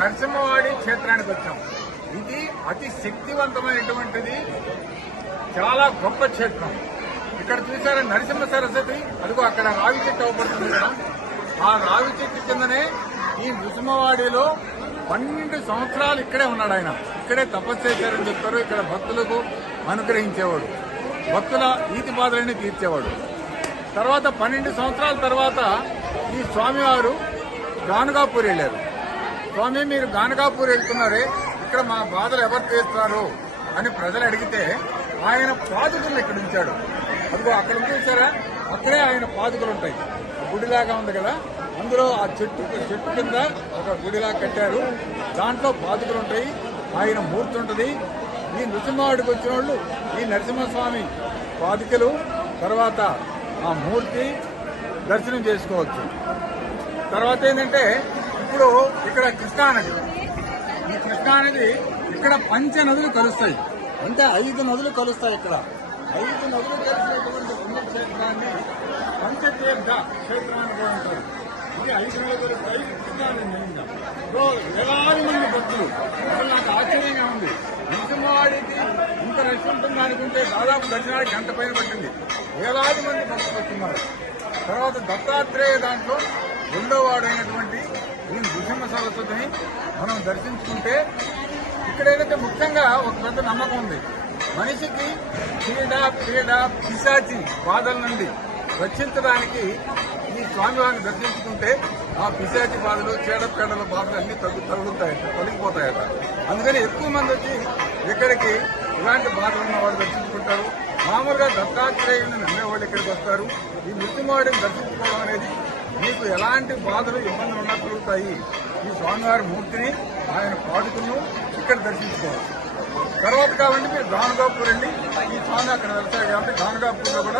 నరసింహవాడి క్షేత్రానికి వచ్చాం. ఇది అతి శక్తివంతమైనటువంటిది, చాలా గొప్ప క్షేత్రం. ఇక్కడ చూసారా నరసింహ సరస్వతి, అదిగో అక్కడ రావి చెట్టు అవపడుతుంది కదా, ఆ రావి చెట్టు కిందనే ఈ నృసింహవాడిలో 12 సంవత్సరాలు ఇక్కడే ఉన్నాడు ఆయన. ఇక్కడే తపస్సు చేశారని చెప్తారు. ఇక్కడ భక్తులకు అనుగ్రహించేవాడు, భక్తుల ఈతి బాధలన్నీ తీర్చేవాడు. తర్వాత 12 సంవత్సరాల తర్వాత ఈ స్వామివారు గానుగాపూర్ వెళ్ళారు. స్వామి మీరు గానుగాపూర్ వెళ్తున్నారే, ఇక్కడ మా బాధలు ఎవరు తీరుస్తారు అని ప్రజలు అడిగితే ఆయన పాదుకలు ఇక్కడ ఉంచాడు. అదిగో అక్కడ చూసారా, అక్కడే ఆయన పాదుకలు ఉంటాయి. గుడిలాగా ఉంది కదా, అందులో ఆ చెట్టు కింద ఒక గుడిలాగా కట్టారు. దాంట్లో పాదుకలు ఉంటాయి, ఆయన మూర్తి ఉంటుంది. ఈ నృసింహవాడికి వచ్చిన వాళ్ళు ఈ నరసింహస్వామి పాదుకలు తర్వాత ఆ మూర్తి దర్శనం చేసుకోవచ్చు. తర్వాత ఏంటంటే ఇప్పుడు ఇక్కడ కృష్ణానది, ఈ కృష్ణానది ఇక్కడ 5 నదులు కలుస్తాయి. అంటే 5 నదులు కలుస్తాయి. ఇక్కడ 5 నదులు కలిసినటువంటి పుణ్యక్షేత్రాన్ని పంచతీర్థ క్షేత్రాన్ని కూడా ఉంటారు. ఇది 5 నదులు కలుస్తాయి కృష్ణానది నిండా. వేలాది మంది భక్తులు, అసలు నాకు ఆశ్చర్యంగా ఉంది. నరసింహవాడికి ఇంత రష్ ఉంటుంది అనుకుంటే దాదాపు దర్శనానికి గంట పైన పట్టింది. వేలాది మంది భక్తులు వస్తున్నారు. తర్వాత దత్తాత్రేయ దాంట్లో 2వ వాడైనటువంటి ఈ నృసింహ సరస్వతిని మనం దర్శించుకుంటే ఇక్కడ ఏంటంటే ముఖ్యంగా ఒక పెద్ద నమ్మకం ఉంది. మనిషికి పీడ పిశాచి బాధల నుండి రక్షించడానికి ఈ స్వామివారిని దర్శించుకుంటే ఆ పిశాచి బాధలు చీడపేడల బాధలు అన్ని తొలగిపోతాయట. అందుకని ఎక్కువ మంది వచ్చి ఇక్కడికి ఇలాంటి బాధలు ఉన్న వాళ్ళు దర్శించుకుంటారు. మామూలుగా దత్తాత్రేయుని నమ్మేవాళ్ళు ఇక్కడికి వస్తారు. ఈ నృసింహవాడిని దర్శించుకోవడం అనేది మీకు ఎలాంటి బాధలు ఇబ్బందులు ఉన్నా కలుగుతాయి. ఈ స్వామివారి మూర్తిని ఆయన పాదుకులను ఇక్కడ దర్శించుకోవాలి. తర్వాత కాబట్టి మీరు గానుగాపూర్ అండి, ఈ స్వామి అక్కడ వెళ్తారు కాబట్టి గానుగాపూర్లో కూడా